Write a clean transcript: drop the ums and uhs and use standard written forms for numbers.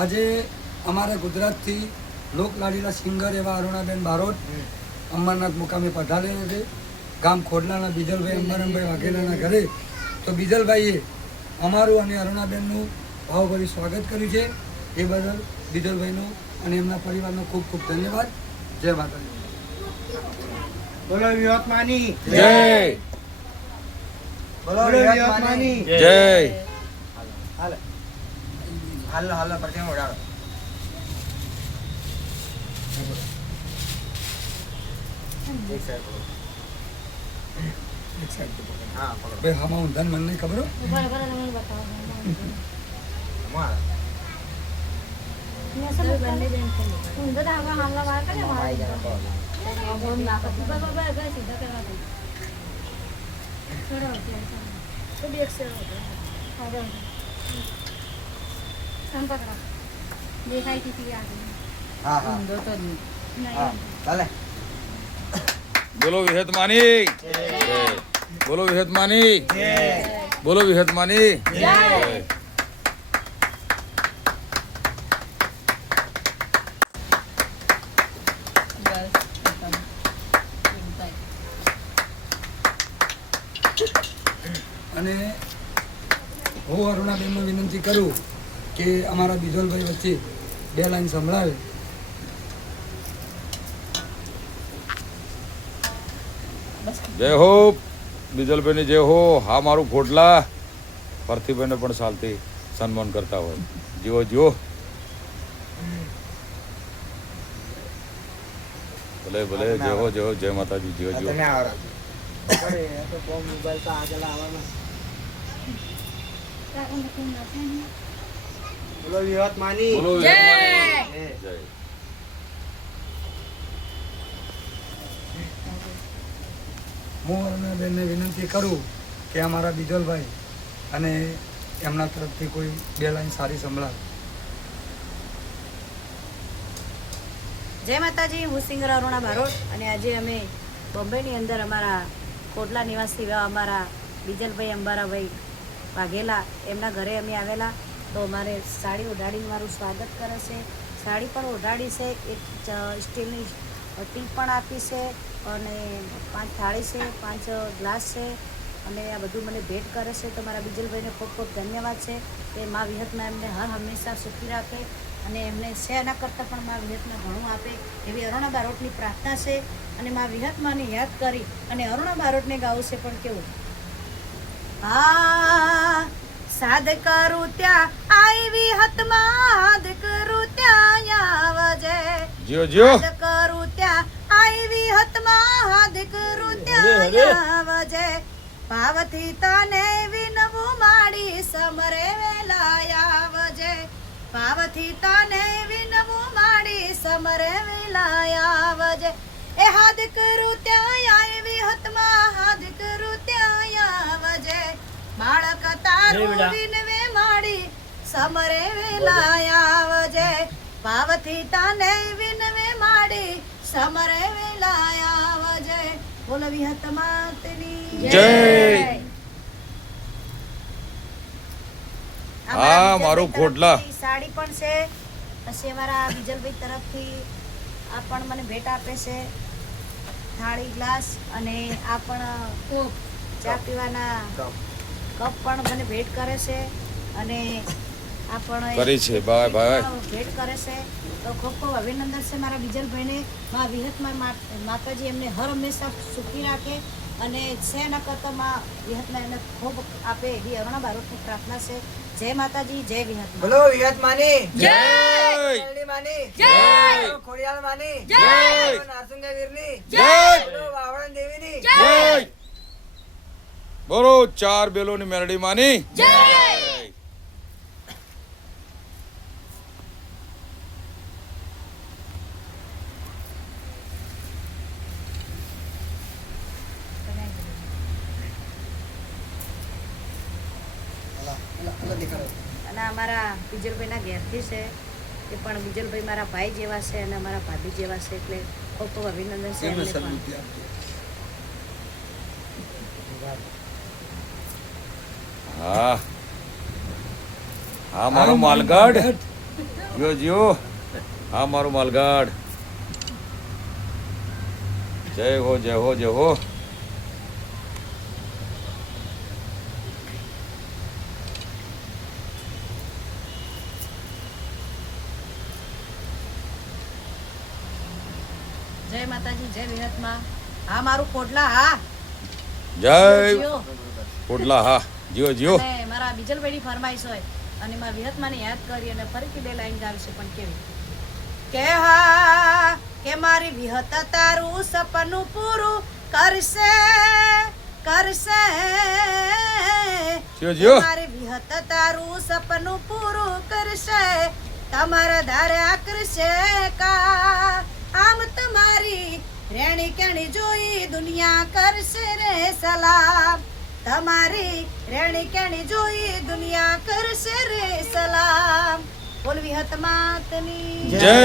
આજે અમારા ગુજરાતથી લોકલાડીલા સિંગર એવા અરુણાબેન બારોટ અંબરનાથ મુકામે પધારેલા છે. ગામ ખોડલાના બીજલભાઈ અંબારામભાઈ વાઘેલાના ઘરે. તો બીજલભાઈએ અમારું અને અરુણાબેનનું ભાવભર્યું સ્વાગત કર્યું છે. એ બદલ બીજલભાઈનું અને એમના પરિવારનો ખૂબ ખૂબ ધન્યવાદ. જય માતાજી. બોલો વિહતમાની જય. બોલો વિહતમાની જય. હાલ હાલ હાલ પરથી ઓડાડો. એક સાઈડ પકડો. એક સાઈડ પર પકડો. હા પકડો. ભાઈ હામાં ઊંધાને મને નહીં ખબર હો. માર માઈ જાને કહો. હા હા હા ચાલે. બોલો વિહતમાની જય. બોલો વિહતમાની જય. બોલો વિહતમાની જય. અને હું અરુણાબેનને વિનંતી કરું કે અમારા બીજલભાઈ વચ્ચે બે લાઈન સંભળાવે. જય હો બીજલભાઈની જય હો. હા મારું ખોટલા પાર્થિવભાઈને પણ સાલથી સન્માન કરતા હોય. જીવો જીવો. ભલે ભલે જય હો જય હો. જય માતાજી. જીવો જીવો. તમે આવો. તો કોમ મોબાઈલ તો આગળ આવવાનો. બોલો વિહતમાની બોલો જય. વિહતમાની જય. હું અરુણાબેનને વિનંતી કરું કે અમારા બીજલભાઈ અને એમના તરફથી કોઈ બે લાઈન સારી સંભળાવે. જય માતાજી. હું સિંગર અરુણા બારોટ અને આજે અમે બોમ્બેની અંદર અમારા કોટલા નિવાસી એવા અમારા બીજલભાઈ અંબારાભાઈ વાઘેલા એમના ઘરે અમે આવેલા. તો અમારે સાડી ઓઢાડીને મારું સ્વાગત કરે છે. સાડી પણ ઓઢાડી છે. એક સ્ટીલની ટીપ પણ આપી છે અને 5 થાળી છે, 5 ગ્લાસ છે અને આ બધું મને ભેટ કરે છે. તો મારા બીજલભાઈને ખૂબ ખૂબ ધન્યવાદ છે કે મા વિહતમાં એમને હર હંમેશા સુખી રાખે અને એમને છે એના કરતાં પણ મા વિહતમાં ઘણું આપે એવી અરુણા બારોટની પ્રાર્થના છે. અને મા વિહતમાને યાદ કરી અને અરુણા બારોટને ગાવું છે પણ કેવું સાદ કરું ત્યાં આવી વિહતમાં કરું ત્યાં આવજે. જીવો જીવો. સાદ કરું ત્યાં આવી વિહતમાં કરું ત્યાં આવજે. ભાવથી તને વિનવું માડી સમરે વેલા આવજે. ભાવથી તને વિનવું માડી સમરે વેલા આવજે. એ હાદ કરું ત્યાં આવી વિહતમાં હાદ કરું ત્યાં આવજે. બાળક તારું વિનવે માડી સમરે વેલા આવજે. ભાવથી તને વિનવે માડી સમરે વેલા આવજે. બોલો વિહતમાતની જય. હા મારું ખોટલા. સાડી પણ છે. પછી અમારા બીજલભાઈ તરફથી આ પણ મને ભેટ આપે છે. થાળી, ગ્લાસ અને આ પણ ચા પીવાના કપ પણ મને ભેટ કરે છે અને આ પણ કરી છે. Bye bye. ભેટ કરે છે. તો ખૂબ ખૂબ અભિનંદન છે મારા બીજલભાઈને. મા વિહતમાં માતાજી એમને હર હંમેશા સુખી રાખે અને છે એના કરતાં મા વિહતમાં એમને ખૂબ આપે એવી અરુણા બારોટની પ્રાર્થના છે. જય માતાજી. જય વિહતમાં. બોલો વિહતમાની જય. શરણી માની જય. બોલો ખોડિયાલ માની જય. બોલો નાસુંગા વીરની જય. બોલો વાવણ દેવીની જય. બોલો 4 બેલોની મેલડી માની જય. અને અમારા બીજલભાઈના ઘેરથી છે એ પણ બીજલભાઈ મારા ભાઈ જેવા છે અને અમારા ભાભી જેવા છે એટલે ખૂબ ખૂબ અભિનંદન છે એમને એમને પણ. સન્મતિ આપજો. હા હા મારો માલગાડ. જીઓ જીઓ હા મારું માલગાડ જય હો જય હો જય હો જય માતાજી જય વિહતમાં હા મારું કોટલા હા જય જીઓ. પોટલા હા જીઓ જીઓ અને મારા બીજલભાઈની ફરમાઈશ હોય અને મારા વિહતમાને યાદ કરી અને ફરીથી 2 લાઈન ગાવીશું પણ કેવી કે હા કે મારી વિહત તારું સપનું પૂરું કરશે કરશે જીઓ જીઓ મારી વિહત તારું સપનું પૂરું કરશે તમારા ધાર્યા કરશે કા આમ તમારી રેણી કેણી જોઈ દુનિયા કરશે રે સલામ તમારી રેણી કેણી જોઈ દુનિયા કરશે રે સલામ બોલ વિહત માતની જય